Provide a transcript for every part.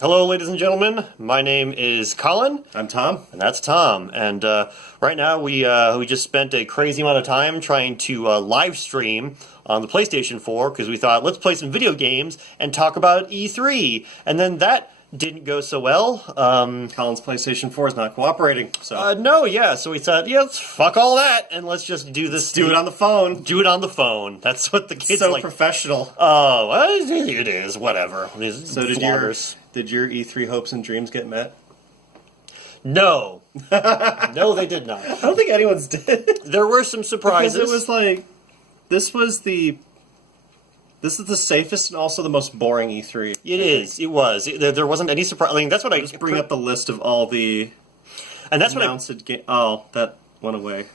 Hello, ladies and gentlemen. My name is Colin. I'm Tom. And that's Tom. And right now we just spent a crazy amount of time trying to live stream on the PlayStation 4 because we thought, let's play some video games and talk about E3. And then that didn't go so well. Colin's PlayStation 4 is not cooperating, so... No, yeah, so we thought, yeah, let's fuck all that, and let's just do this. Do it on the phone. Do it on the phone. That's what the kids so like. Professional. Oh, well, it is, whatever. So did your E3 hopes and dreams get met? No. No, they did not. I don't think anyone's did. There were some surprises. Because it was like... This is the safest and also the most boring E3. It is. It was. There wasn't any surprise. I mean, that's what I just bring up the list of all the and that's announced game. Oh, that went away.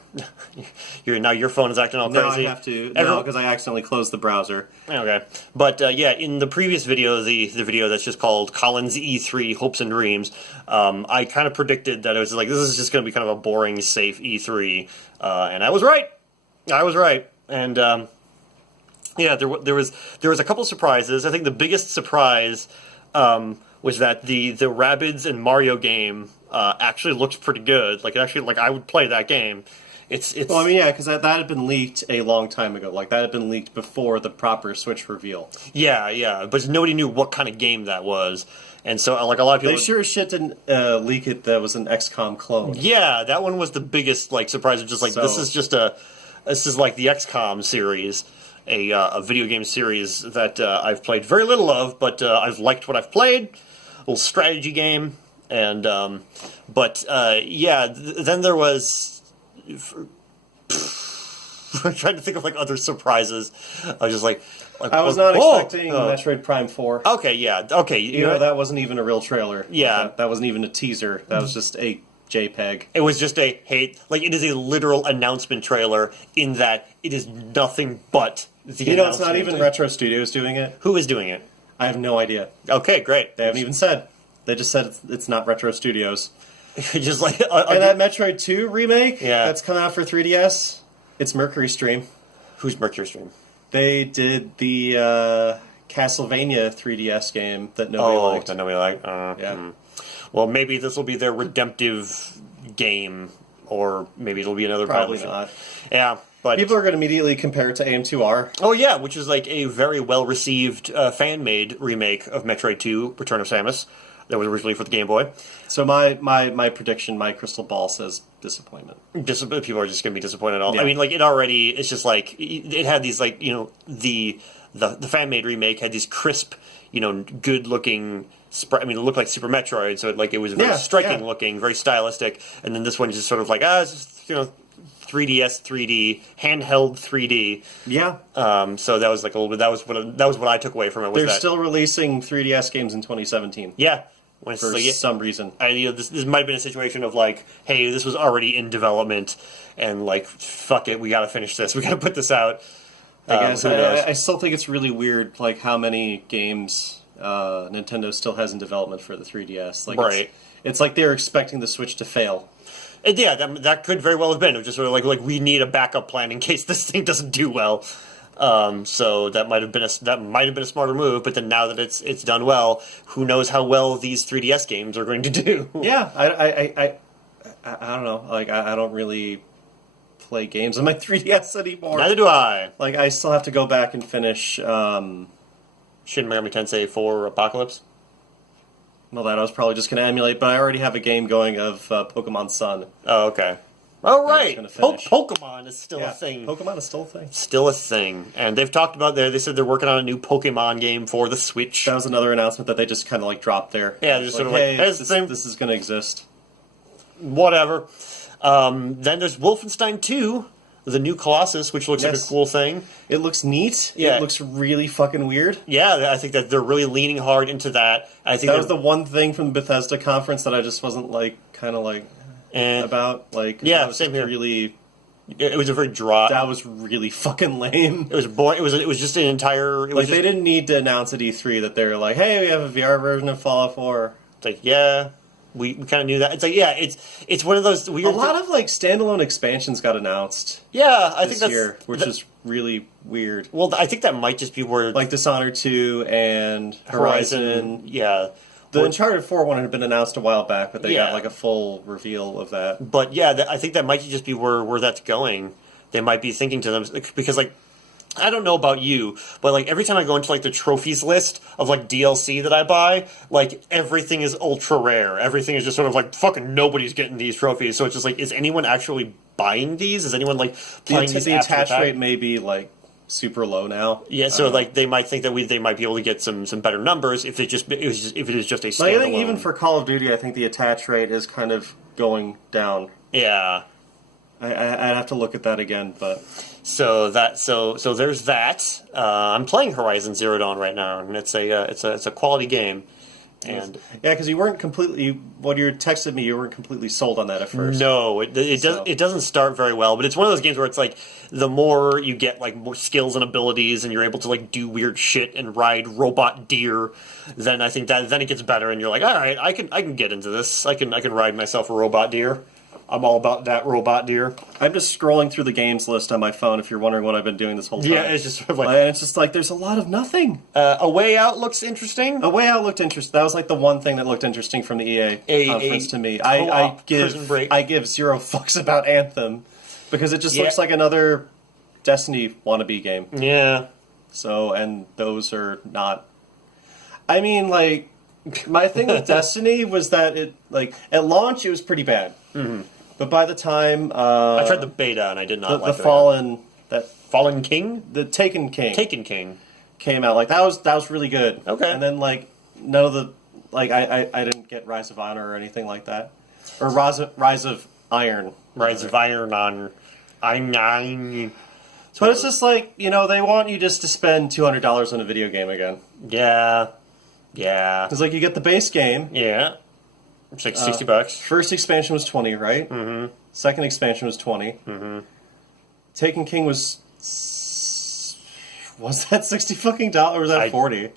Now your phone is acting all crazy. No, I have to. No, because I accidentally closed the browser. Okay, but yeah, in the previous video, the video that's just called Colin's E3 Hopes and Dreams, I kind of predicted that it was like this is just going to be kind of a boring, safe E3, and I was right. I was right, and. Yeah, there was a couple surprises. I think the biggest surprise was that the Rabbids and Mario game actually looks pretty good. Like I would play that game. It's well, I mean, yeah, because that had been leaked a long time ago. Like that had been leaked before the proper Switch reveal. Yeah, but nobody knew what kind of game that was, and so like a lot of people. They sure as shit didn't leak it. That was an XCOM clone. Yeah, that one was the biggest like surprise. Of just like this is like the XCOM series. A video game series that I've played very little of, but I've liked what I've played. A little strategy game, and yeah. Then there was. I'm trying to think of like other surprises. I was just like I was not expecting Metroid Prime 4. Okay, yeah, okay. You know that wasn't even a real trailer. Yeah, that wasn't even a teaser. That was just a JPEG. It was just it is a literal announcement trailer in that it is nothing but the You know, it's not even Retro Studios doing it. Who is doing it? I have no idea. Okay, great. They haven't even said. They just said it's not Retro Studios. Just like and that Metroid 2 remake that's coming out for 3DS, it's Mercury Stream. Who's Mercury Stream? They did the Castlevania 3DS game that nobody liked. That nobody liked? Yeah. Well, maybe this will be their redemptive game, or maybe it'll be another Probably not. Yeah, but people are going to immediately compare it to AM2R. Oh yeah, which is like a very well-received fan-made remake of Metroid 2: Return of Samus that was originally for the Game Boy. So my prediction, my crystal ball says disappointment. People are just going to be disappointed. Yeah. I mean, like it's just like it had these like the fan-made remake had these crisp, good-looking. I mean, it looked like Super Metroid, so it was very striking looking, very stylistic. And then this one is just sort of like, it's just, 3DS 3D, handheld 3D. Yeah. So that was like a little bit. That was what I took away from it. They're still releasing 3DS games in 2017. Yeah. For some reason. This might have been a situation of like, hey, this was already in development, and like, fuck it, we got to finish this. We got to put this out. I guess. I still think it's really weird, like how many games Nintendo still has in development for the 3DS. Like, right. It's like they're expecting the Switch to fail. And yeah, that could very well have been. It was just sort of like we need a backup plan in case this thing doesn't do well. So that might have been a smarter move. But then now that it's done well, who knows how well these 3DS games are going to do? Yeah, I don't know. Like I don't really play games on my 3DS anymore. Neither do I. Like I still have to go back and finish. Shin Megami Tensei 4 Apocalypse? Well, that I was probably just going to emulate, but I already have a game going of Pokemon Sun. Oh, okay. Oh, right. Pokemon is still a thing. Pokemon is still a thing. Still a thing. And they've talked about they said they're working on a new Pokemon game for the Switch. That was another announcement that they just kind of like dropped there. Yeah, they're just sort of like, hey, this is going to exist. Whatever. Then there's Wolfenstein 2. The new Colossus, which looks like a cool thing. It looks neat. Yeah. It looks really fucking weird. Yeah, I think that they're really leaning hard into that. I think that was the one thing from the Bethesda conference that I just wasn't about. Like, yeah, same here. Really, it was a very dry. That was really fucking lame. It was boring. It was just an entire. They didn't need to announce at E3 that they were like, "Hey, we have a VR version of Fallout 4." It's like, yeah. We kind of knew that. It's like, yeah, it's one of those weird... A lot of, like, standalone expansions got announced. Yeah, I think that's... year, which is really weird. Well, I think that might just be where... Like Dishonored 2 and Horizon. Yeah. The Uncharted 4 one had been announced a while back, but they got like a full reveal of that. But yeah, I think that might just be where that's going. They might be thinking to them, because like, I don't know about you, but like every time I go into like the trophies list of like DLC that I buy, like everything is ultra rare. Everything is just sort of like fucking nobody's getting these trophies. So it's just like, is anyone actually buying these? Is anyone like playing these? The attach rate may be like super low now. Yeah, so like they might think that they might be able to get some better numbers if it is just a standalone. Like, I think even for Call of Duty, I think the attach rate is kind of going down. Yeah. I'd have to look at that again, but so there's that. I'm playing Horizon Zero Dawn right now, and it's a quality game. And yeah, because you weren't completely when you texted me, you weren't completely sold on that at first. No, it doesn't start very well, but it's one of those games where it's like the more you get like more skills and abilities, and you're able to like do weird shit and ride robot deer, then I think that then it gets better, and you're like, all right, I can get into this. I can ride myself a robot deer. I'm all about that robot deer. I'm just scrolling through the games list on my phone, if you're wondering what I've been doing this whole time. Yeah, it's just sort of like... And it's just like, there's a lot of nothing. A Way Out looks interesting. A Way Out looked interesting. That was like the one thing that looked interesting from the EA conference to me. I give zero fucks about Anthem, because it just looks like another Destiny wannabe game. Yeah. So, and those are not... I mean, like, my thing with Destiny was that it, like, at launch it was pretty bad. Mm-hmm. But by the time I tried the beta and I did not like the Fallen King, the Taken King came out, like that was really good. Okay, and then like none of the like I didn't get Rise of Honor or anything like that, or Rise of Iron on i9. But it's just like, you know, they want you just to spend $200 on a video game again. Yeah. It's like you get the base game. Yeah. It's like $60. First expansion was $20, right? Mm-hmm. Second expansion was $20. Mm-hmm. Taken King was that $60 fucking or was that $40?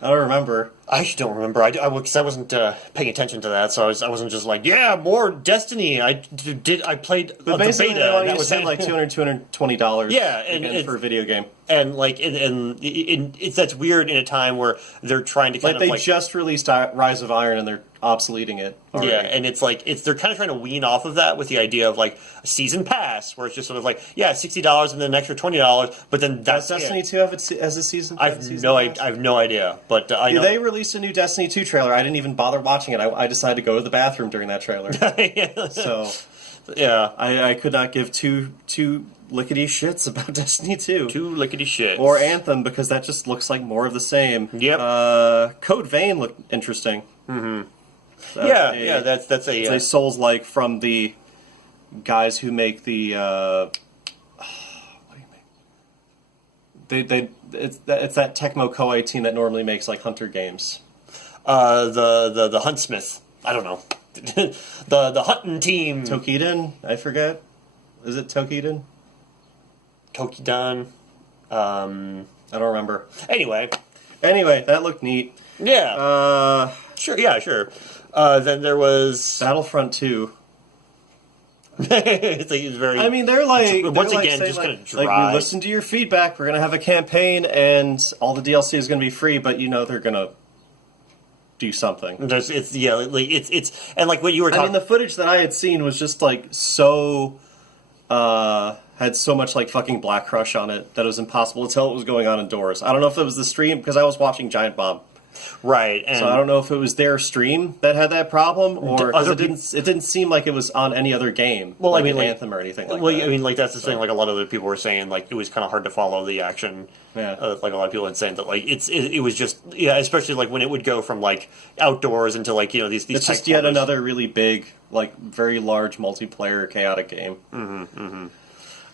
I don't remember. I actually don't remember. I wasn't paying attention to that, so I wasn't just like, yeah, more Destiny. I played but basically the beta. You spend like $220. Yeah, and for a video game. And like, it's that's weird in a time where they're trying to they just released Rise of Iron and they're obsoleting it already. Yeah, and it's like they're kind of trying to wean off of that with the idea of like a season pass, where it's just sort of like, yeah, $60 and then an extra $20, but then that's Does Destiny 2 have it as a season? I have no idea, but I know they released a new Destiny 2 trailer. I didn't even bother watching it. I decided to go to the bathroom during that trailer. So yeah, I could not give two lickety shits about Destiny 2. Two lickety shits. Or Anthem, because that just looks like more of the same. Yep. Code Vein looked interesting. Mm-hmm. That's a Souls-like from the guys who make the what do you make? It's that Tecmo Koei team that normally makes like Hunter games. The Huntsmith. I don't know. the hunting team. Tokiden? I forget. Is it Tokiden? Tokidan. I don't remember. Anyway, that looked neat. Yeah. Sure. Yeah. Sure. Then there was Battlefront 2. it's very. I mean, they're like once again just kind of dry. Like, we listen to your feedback. We're gonna have a campaign, and all the DLC is gonna be free. But you know they're gonna do something. It's and like what you were talking. I mean, the footage that I had seen was just like so. Had so much like fucking Black Crush on it that it was impossible to tell what was going on indoors. I don't know if it was the stream, because I was watching Giant Bomb. Right, and so I don't know if it was their stream that had that problem, or it didn't seem like it was on any other game. Well, like I mean, like, Anthem or anything like that. Well, I mean, like that's the thing. Like a lot of other people were saying, like it was kind of hard to follow the action. Yeah. Like a lot of people had saying that, like it was just especially like when it would go from like outdoors into like these. It's just yet another really big, like very large multiplayer chaotic game. Mm-hmm.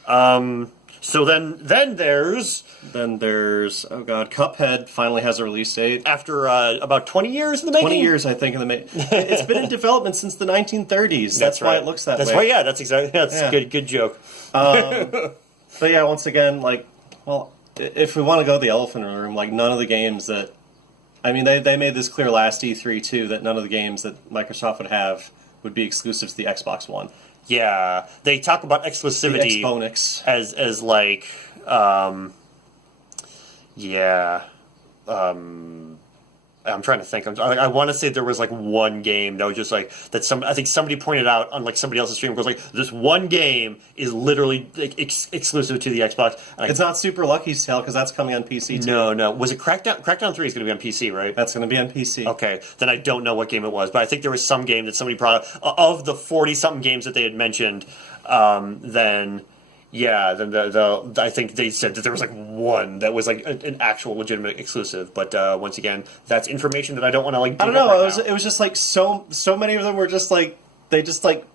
Mm-hmm. So then there's oh god, Cuphead finally has a release date after about 20 years in the making. 20 years, I think, in the making. It's been in development since the 1930s. That's right. Why it looks that way. That's why. Yeah, that's exactly. That's good joke. But yeah, once again, like, well, if we want to go the elephant in the room, like none of the games that, I mean, they made this clear last E3 too, that none of the games that Microsoft would have would be exclusive to the Xbox One. Yeah, they talk about exclusivity as like, I'm trying to think. I want to say there was like one game that was just like that. I think somebody pointed out on like somebody else's stream was like this one game is literally like, exclusive to the Xbox. And it's not Super Lucky's Tale because that's coming on PC too. No. Was it Crackdown? Crackdown 3 is going to be on PC, right? That's going to be on PC. Okay, then I don't know what game it was, but I think there was some game that somebody brought up of the 40-something games that they had mentioned. Then. Yeah, then I think they said that there was like one that was like an actual legitimate exclusive, but once again, that's information that I don't want to like. I don't know. It was just like so many of them were just like they just like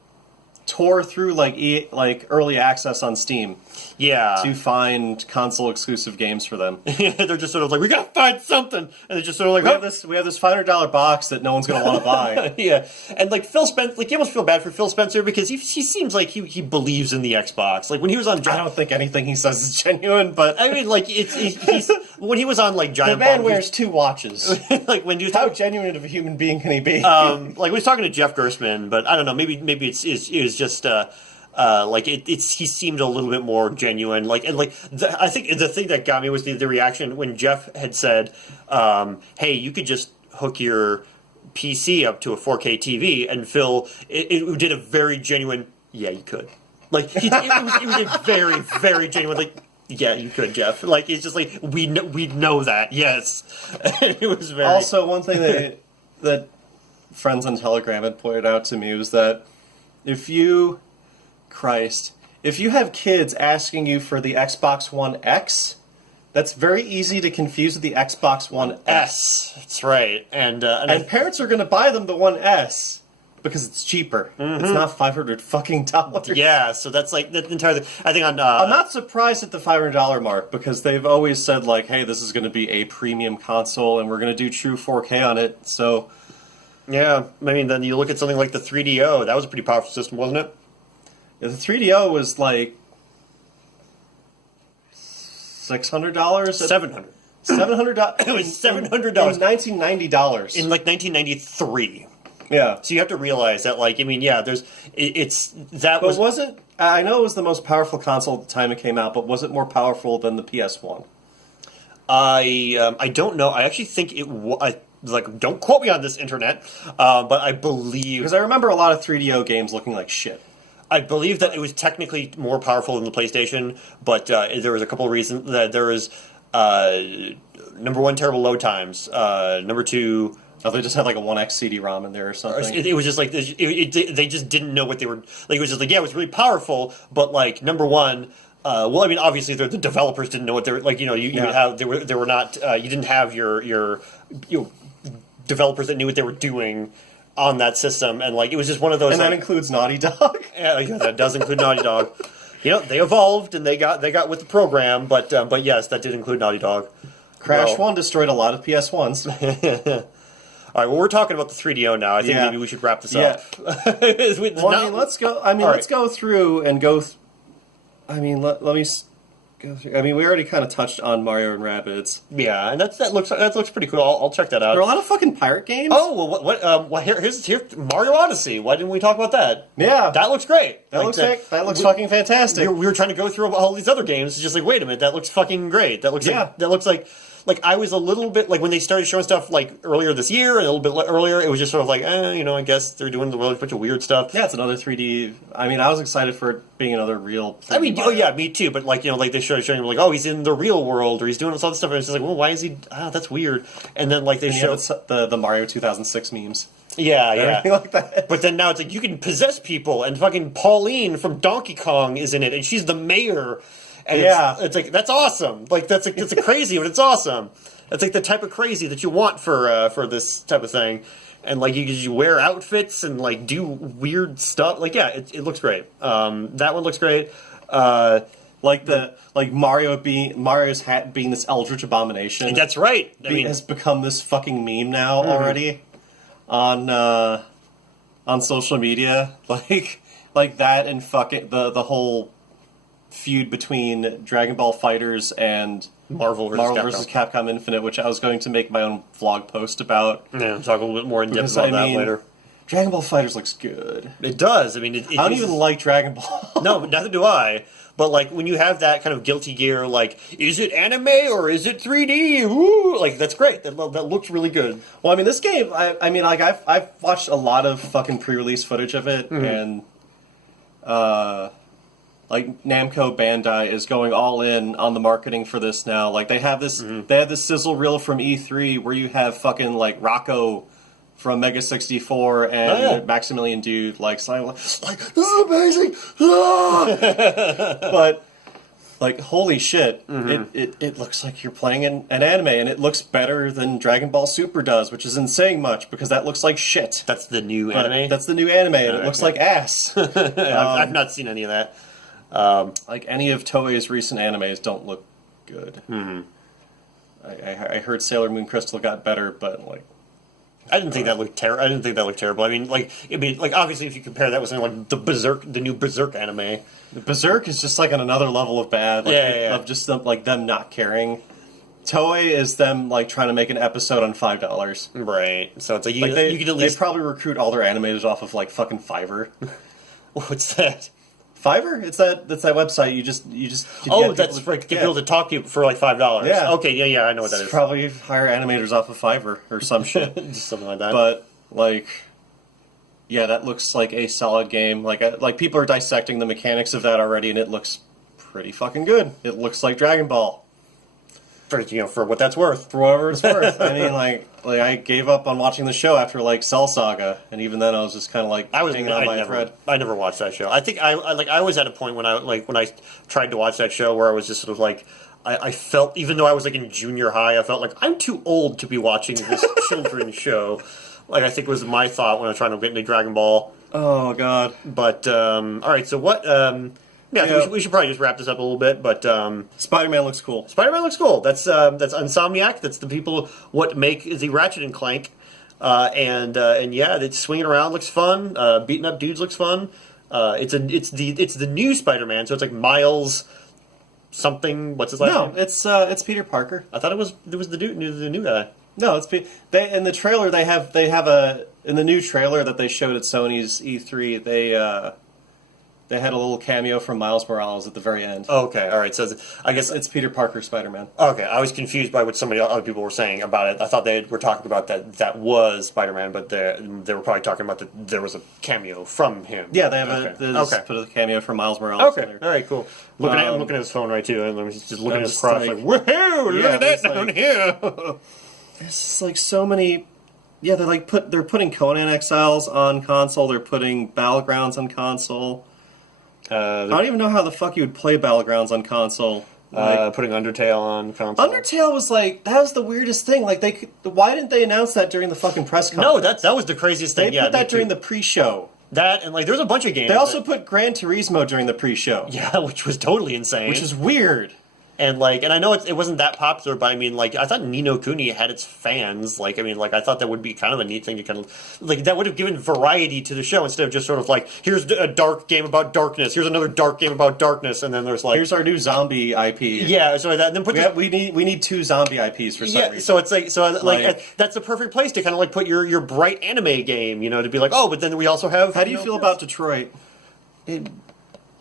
tore through like early access on Steam. Yeah, to find console exclusive games for them. They're just sort of like, we gotta find something, and they're just sort of like, we have this $500 box that no one's gonna want to buy. Yeah, and like Phil Spencer, like you almost feel bad for Phil Spencer because he seems like he believes in the Xbox. Like when he was on, I don't think anything he says is genuine, but I mean, like he's when he was on like Giant the man Bomb, wears 2 watches. Like when you how genuine of a human being can he be? Like when he's talking to Jeff Gerstmann, but I don't know, maybe it was just. Like he seemed a little bit more genuine. Like and like I think the thing that got me was the reaction when Jeff had said, "Hey, you could just hook your PC up to a 4K TV," and Phil it did a very genuine. Yeah, you could. Like it was a very very genuine. Like yeah, you could, Jeff. Like it's just like we know that. Yes, it was very. Also, one thing that friends on Telegram had pointed out to me was that if you have kids asking you for the Xbox One X, that's very easy to confuse with the Xbox One S. That's right. And parents are going to buy them the One S because it's cheaper. Mm-hmm. It's not $500 fucking dollars. Yeah, so that's like the entire. I think on. I'm not surprised at the $500 mark because they've always said like, "Hey, this is going to be a premium console, and we're going to do true 4K on it." So. Yeah, I mean, then you look at something like the 3DO. That was a pretty powerful system, wasn't it? Yeah, the 3DO was like $600. $700. $700. It was $700. $1990. In like 1993. Yeah. So you have to realize that, like, I mean, yeah, But wasn't I know it was the most powerful console at the time it came out, but was it more powerful than the PS1? I don't know. I actually think it was. Like, don't quote me on this, internet, but I believe because I remember a lot of 3DO games looking like shit. I believe that it was technically more powerful than the PlayStation, but there was a couple of reasons. That there was number one, terrible load times. Number two, they just had like a 1X CD-ROM in there or something. It was just like they just didn't know what they were like. It was just like, yeah, it was really powerful, but like number one. Well, I mean, obviously, the developers didn't know what they were like. You know, you would have they were not. You didn't have your developers that knew what they were doing on that system, and like it was just one of those. And that includes Naughty Dog. Yeah, that does include Naughty Dog. You know, they evolved and they got with the program, but yes, that did include Naughty Dog. Crash 1 destroyed a lot of PS1s. All right, well, we're talking about the 3DO now. I think maybe we should wrap this up. Let's go. Let's go through and go. Let me go through. I mean, we already kind of touched on Mario and Rabbids. Yeah, and that looks pretty cool. I'll check that out. There are a lot of fucking pirate games. Oh well, here's Mario Odyssey. Why didn't we talk about that? Yeah, that looks great. That looks fucking fantastic. We were trying to go through all these other games. It's just like, wait a minute, that looks fucking great. That looks like I was a little bit like when they started showing stuff like earlier this year and a little bit earlier. It was just sort of like, I guess they're doing a bunch of weird stuff. Yeah, it's another 3D. I mean, I was excited for it being another real 3D I mean, Mario. Oh yeah, me too. But like like they started showing him like, oh, he's in the real world or he's doing all this other stuff, and it's just like, well, why is he? That's weird. And then like they show the Mario 2006 memes. Yeah, everything like that. But then now it's like you can possess people, and fucking Pauline from Donkey Kong is in it, and she's the mayor. And it's like that's awesome. Like that's crazy, but it's awesome. It's like the type of crazy that you want for this type of thing, and like you wear outfits and like do weird stuff. Like it looks great. That one looks great. Mario's hat being this eldritch abomination. That's right. I mean, has become this fucking meme now already on social media. Like that and fucking the whole feud between Dragon Ball FighterZ and Marvel vs. Capcom Infinite, which I was going to make my own vlog post about. Yeah, talk a little bit more in depth about that later. Dragon Ball Fighters looks good. It does. I mean, I don't even like Dragon Ball. No, neither do I. But like when you have that kind of Guilty Gear, like, is it anime or is it 3D? Ooh, like that's great. That looks really good. Well, I mean, this game. I mean, like I've watched a lot of fucking pre-release footage of it, and like Namco Bandai is going all in on the marketing for this now. Like they have this sizzle reel from E3 where you have fucking like Rocco from Mega 64 and Maximilian Dude like this is amazing. But like holy shit, it looks like you're playing an anime, and it looks better than Dragon Ball Super does, which isn't saying much because that looks like shit. That's the new anime? That's the new anime, and it looks like ass. I've not seen any of that. Like any of Toei's recent animes don't look good. I heard Sailor Moon Crystal got better, but like I didn't think that looked terrible. I didn't think that looked terrible. I mean, like obviously, if you compare that with something like the new Berserk anime, Berserk is just like on another level of bad. Like, of just them not caring. Toei is them like trying to make an episode on $5. Right. So it's like you could at least they probably recruit all their animators off of like fucking Fiverr. What's that? Fiverr? It's that website you just oh, that's right. Get people to talk to you for like $5. Yeah. Okay. Yeah. I know what that is. Probably hire animators off of Fiverr or some shit. Just something like that. But like, yeah, that looks like a solid game. Like people are dissecting the mechanics of that already, and it looks pretty fucking good. It looks like Dragon Ball. For what that's worth. For whatever it's worth. I mean, like I gave up on watching the show after like Cell Saga, and even then I was just kind of like hanging on by a thread. I never watched that show. I think I was at a point when I tried to watch that show where I was just sort of like I felt, even though I was like in junior high, I felt like I'm too old to be watching this children's show. Like I think was my thought when I was trying to get into Dragon Ball. Oh God! But all right, so what? We should probably just wrap this up a little bit, but Spider-Man looks cool. Spider-Man looks cool. That's Insomniac. That's the people what make the Ratchet and Clank, and yeah, it's swinging around looks fun. Beating up dudes looks fun. It's the new Spider-Man, so it's like Miles something. What's his last name? No, it's Peter Parker. I thought it was the new guy. No, it's in the trailer they have in the new trailer that they showed at Sony's E3 they had a little cameo from Miles Morales at the very end. Oh, okay, all right. So I guess it's Peter Parker Spider-Man. Okay, I was confused by what other people were saying about it. I thought they were talking about that was Spider-Man, but they were probably talking about that there was a cameo from him. Yeah, they have put a cameo from Miles Morales. Okay, all right, cool. I'm looking at his phone right too, and I'm just looking at his crotch like, woohoo! Look at that down here. It's just like so many. Yeah, they're putting Conan Exiles on console. They're putting Battlegrounds on console. I don't even know how the fuck you would play Battlegrounds on console. Putting Undertale on console. Undertale was like that was the weirdest thing. Like why didn't they announce that during the fucking press conference? No, that was the craziest thing. They put that during the pre-show. That and like there's a bunch of games. They also put Gran Turismo during the pre-show. Yeah, which was totally insane. Which is weird. And I know it wasn't that popular, but I mean, like, I thought Ni no Kuni had its fans. Like, I mean, like, I thought that would be kind of a neat thing to kind of, like, that would have given variety to the show instead of just sort of like, here's a dark game about darkness, here's another dark game about darkness, and then there's like, here's our new zombie IP. Yeah, so that and then we need two zombie IPs for some reason. So it's like that's the perfect place to kind of like put your bright anime game, to be like, oh, but then we also have. How do you feel about Detroit?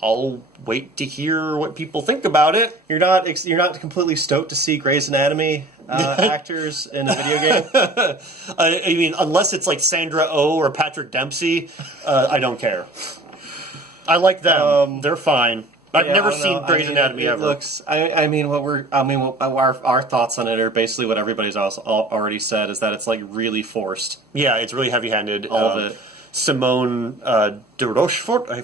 I'll wait to hear what people think about it. You're not completely stoked to see Grey's Anatomy actors in a video game? I mean, unless it's like Sandra Oh or Patrick Dempsey, I don't care. I like them. They're fine. I've never seen Grey's Anatomy ever. Our thoughts on it are basically what everybody's also already said, is that it's like really forced. Yeah, it's really heavy-handed. All of it. Simone de Rochefort, I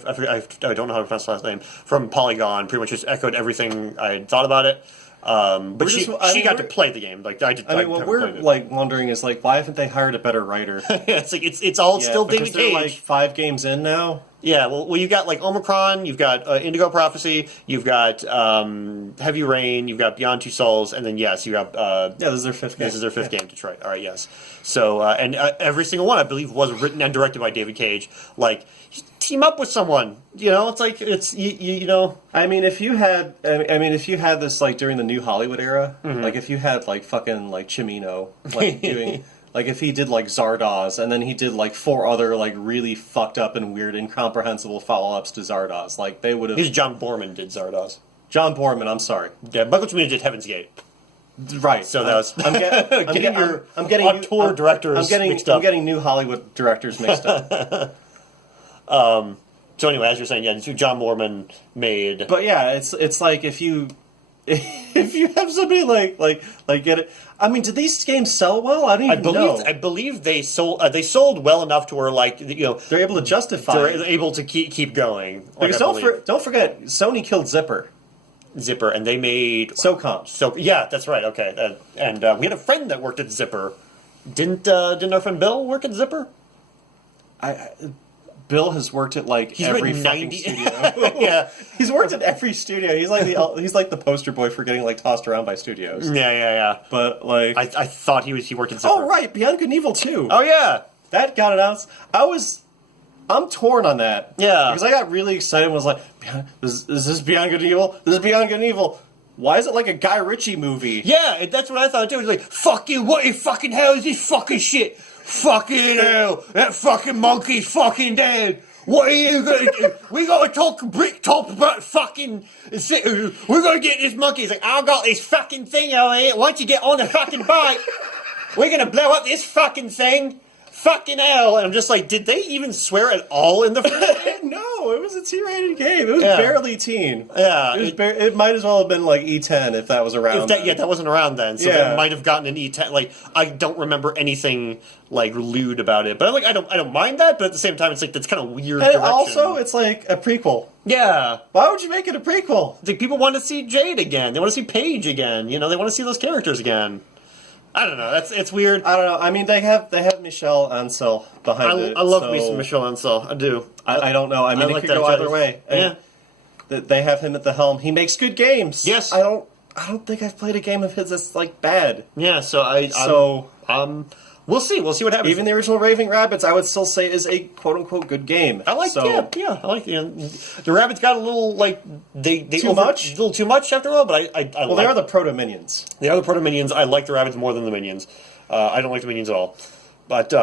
don't know how to pronounce the last name, from Polygon, pretty much just echoed everything I had thought about it. But she got to play the game. Like what we're like wondering is like, why haven't they hired a better writer? It's like it's all still David Cage. They're like 5 games in now. Yeah, well, you've got like Omicron, you've got Indigo Prophecy, you've got Heavy Rain, you've got Beyond Two Souls, and then yes, you got this is their 5th game. This is their 5th game, Detroit. All right, yes. So and every single one, I believe, was written and directed by David Cage. Like, team up with someone. It's like it's you know. I mean, if you had this like during the New Hollywood era, like if you had like fucking like Cimino like doing. like if he did like Zardoz, and then he did like 4 other like really fucked up and weird, incomprehensible follow-ups to Zardoz, like they would have. He's John Borman did Zardoz. John Borman, I'm sorry. Yeah, Michael Cimino did Heaven's Gate. Right. So that was. I'm getting auteur directors mixed up. I'm getting new Hollywood directors mixed up. So anyway, as you're saying, yeah, John Borman made. But yeah, it's like if you have somebody like get it. I mean, did these games sell well? I don't even know. I believe they sold well enough to where they're able to justify. They're able to keep going. Because don't forget, Sony killed Zipper, and they made SOCOM. So yeah, that's right. Okay, and we had a friend that worked at Zipper. Didn't our friend Bill work at Zipper? Bill has worked at like every fucking studio. Yeah, he's worked at every studio. He's like the poster boy for getting like tossed around by studios. Yeah. But like, I thought he worked at Zipper. Oh right, Beyond Good and Evil 2. Oh yeah, that got announced. I'm torn on that. Yeah, because I got really excited and was like, is this Beyond Good and Evil? This is Beyond Good and Evil. Why is it like a Guy Ritchie movie? Yeah, that's what I thought too. It was like, fuck you, what in fucking hell is this fucking shit? Fucking hell, that fucking monkey's fucking dead. What are you gonna do? We gotta talk about fucking. We're gonna get this monkey. He's like, I got this fucking thing over here. Why don't you get on the fucking bike? We're gonna blow up this fucking thing. Fucking hell. And I'm just like, did they even swear at all in the first game? No, it was a T-rated game. It was barely teen. Yeah. It might as well have been like E10 if that was around then. Yeah, that wasn't around then. So they might have gotten an E10. Like, I don't remember anything like lewd about it. But I'm like, I don't mind that, but at the same time it's like that's kind of weird and direction. Also it's like a prequel. Yeah. Why would you make it a prequel? Like, people want to see Jade again. They want to see Paige again. You know, they want to see those characters again. I don't know. It's weird. I don't know. I mean, they have Michelle Ancel behind it. I love me some Michelle Ancel. I do. I don't know. I mean, it could go either way. Yeah. They have him at the helm. He makes good games. Yes. I don't think I've played a game of his that's like bad. Yeah. We'll see. We'll see what happens. Even the original Raving Rabbids, I would still say is a quote unquote good game. I like. Yeah. I like. The rabbits got a little like they too much. A little too much after a while. But I well, they are the proto minions. They are the proto minions. I like the rabbits more than the minions. I don't like the minions at all. But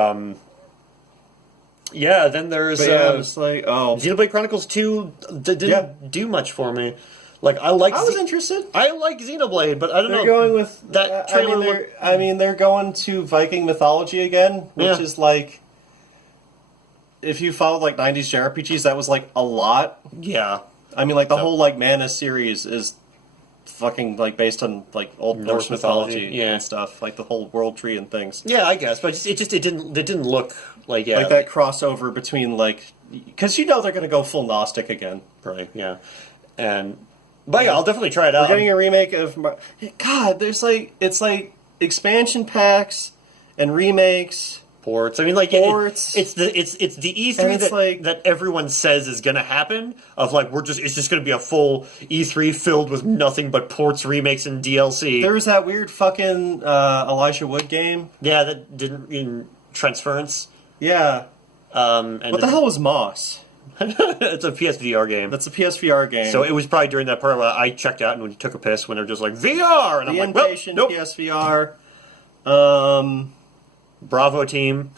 yeah. Then there's it's like Xenoblade Chronicles 2 didn't do much for me. Like I was interested. I like Xenoblade, but I don't know. They're going with that trailer. They're going to Viking mythology again, which is like, if you followed like '90s JRPGs, that was like a lot. Yeah. I mean, like the whole like Mana series is fucking like based on like old Norse mythology and stuff, like the whole world tree and things. Yeah, I guess, but it didn't look like like that crossover between like, because they're going to go full Gnostic again, right? Yeah, but yeah, I'll definitely try it out. We're getting a remake of God. There's like it's like expansion packs and remakes, ports. I mean, like ports. It's the E3 that everyone says is going to happen. Of like it's just going to be a full E3 filled with nothing but ports, remakes, and DLC. There was that weird fucking Elijah Wood game. Yeah, that didn't in Transference. Yeah. And what the hell was Moss? It's a PSVR game. That's a PSVR game. So it was probably during that part where I checked out and took a piss when they were just like VR, and I'm like, well, nope. PSVR. Bravo Team,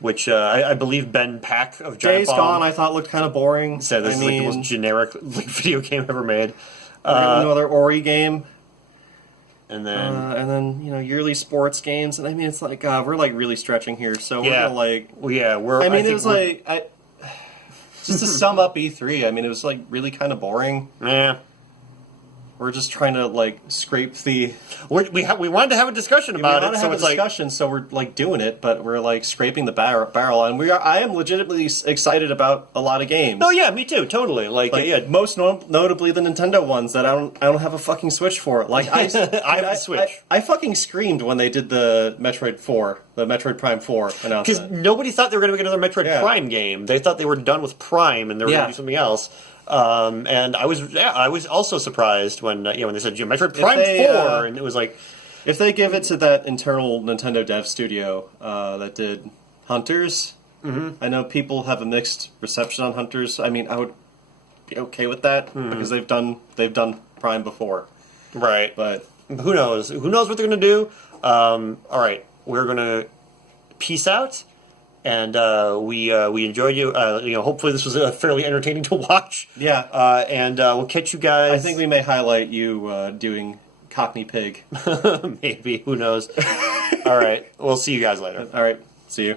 which I believe Ben Pack of Giant Days Bomb Gone I thought looked kind of boring. Said this is like the most generic video game ever made. Another Ori game. And then yearly sports games, and I mean it's like we're like really stretching here. So we're gonna like we're. I mean it was like just to sum up E3. I mean it was like really kind of boring. Yeah. We're just trying to like scrape the. We wanted to have a discussion about it, so it's like so we're like doing it, but we're like scraping the barrel, and I am legitimately excited about a lot of games. Oh yeah, me too, totally. Like yeah, most notably the Nintendo ones that I don't have a fucking Switch for. Like I have a Switch. I fucking screamed when they did the Metroid Prime 4 announcement. Because nobody thought they were going to make another Metroid Prime game. They thought they were done with Prime and they were going to do something else. And I was also surprised when they said Metroid Prime 4, and it was like, if they give it to that internal Nintendo dev studio that did Hunters. Mm-hmm. I know people have a mixed reception on Hunters. I mean, I would be okay with that because they've done Prime before, right? But who knows? Who knows what they're going to do? All right, we're going to peace out. And we enjoyed you. Hopefully this was fairly entertaining to watch. Yeah. And we'll catch you guys. I think we may highlight you doing Cockney Pig. Maybe. Who knows? All right. We'll see you guys later. All right. See you.